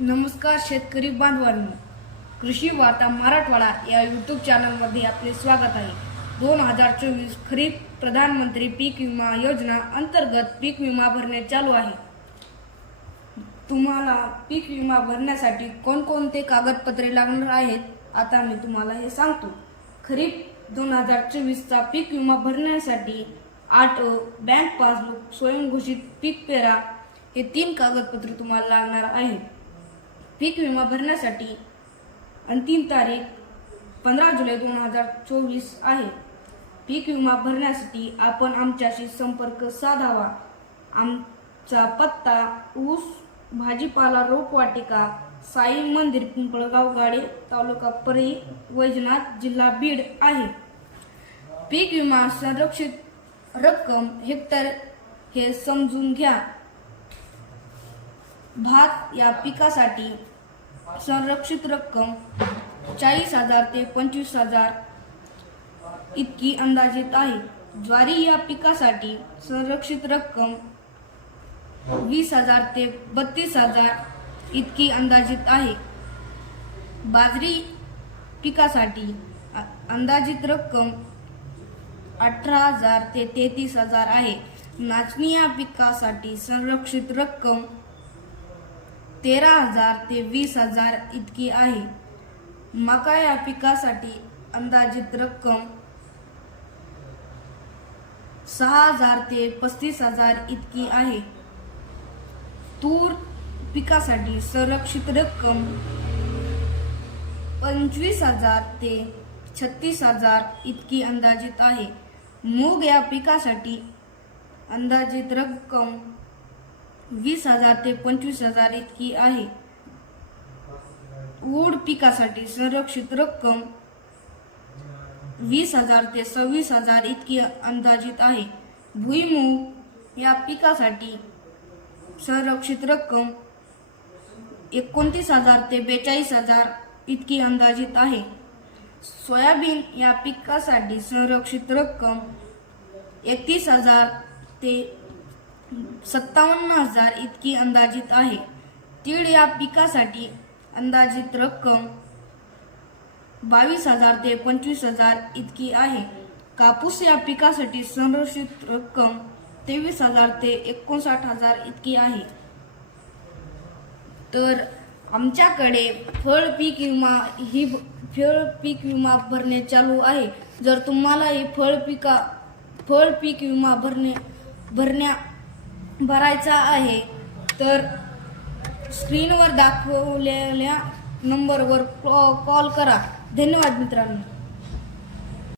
नमस्कार शेतकरी बांधवांनो, कृषी वार्ता मराठवाडा या यूट्यूब चॅनलमध्ये आपले स्वागत आहे। 2024 खरीप प्रधानमंत्री पीक विमा योजना अंतर्गत पीक विमा भरणे चालू आहे। तुम्हाला पीक विमा भरण्यासाठी कोणकोणते कागदपत्रे लागणार आहेत आता मी तुम्हाला हे सांगतो। खरीप 2024 चा पीक विमा भरण्यासाठी आठवो, बँक पासबुक, स्वयंघोषित पीक पेरा हे 3 कागदपत्रे तुम्हाला लागणार आहेत। पीक विमा भरण्यासाठी अंतिम तारीख 15 जुलै 2024 आहे। पीक विमा भरण्यासाठी आपण आमच्याशी संपर्क साधावा। आमचा पत्ता ऊस भाजीपाला रोपवाटिका, साई मंदिर, पिंपळगाव गाडे, तालुका परळी, वैजनाथ, जिल्हा बीड आहे। पीक विमा संरक्षित रक्कम हेक्टर हे समजून घ्या। भात या पिकासाठी संरक्षित रक्कम 40,000 ते 25,000 इतकी अंदाजित आहे। ज्वारी या पिकासाठी संरक्षित रक्कम 20,000 ते 32,000 इतकी अंदाजित आहे। बाजरी पिकासाठी अंदाजित रक्कम 18,000 ते 33,000 आहे। नाचणी या पिकासाठी संरक्षित रक्कम 13,000 ते 20,000 इतकी आहे। मका या पिकासाठी अंदाजित रक्कम 6,000 ते 35,000 इतकी आहे। तूर पिकासाठी संरक्षित रक्कम 25,000 ते 36,000 इतकी अंदाजित आहे। मूग या पिकासाठी अंदाजित रक्कम 20,000 ते 25,000 इतकी आहे। ऊस पिकासाठी संरक्षित रक्कम 20,000 ते 26,000 इतकी अंदाजित आहे। भुईमूग या पिकासाठी संरक्षित रक्कम 29,000 ते 42,000 इतकी अंदाजित आहे। सोयाबीन या पिकासाठी संरक्षित रक्कम 31,000 ते 57,000 इतकी अंदाजित आहे। तीळ या पिकासाठी अंदाजित रक्कम 22,000 ते 25,000 इतकी आहे। कापूस या पिकासाठी संरक्षित रक्कम 23,000 ते 59,000 इतकी आहे। तर आमच्याकडे फळ पीक विमा भरणे चालू आहे। जर तुम्हाला हे फळ पीक विमा भरायचा आहे तर स्क्रीनवर दाखवलेल्या नंबरवर कॉल करा। धन्यवाद मित्रांनो।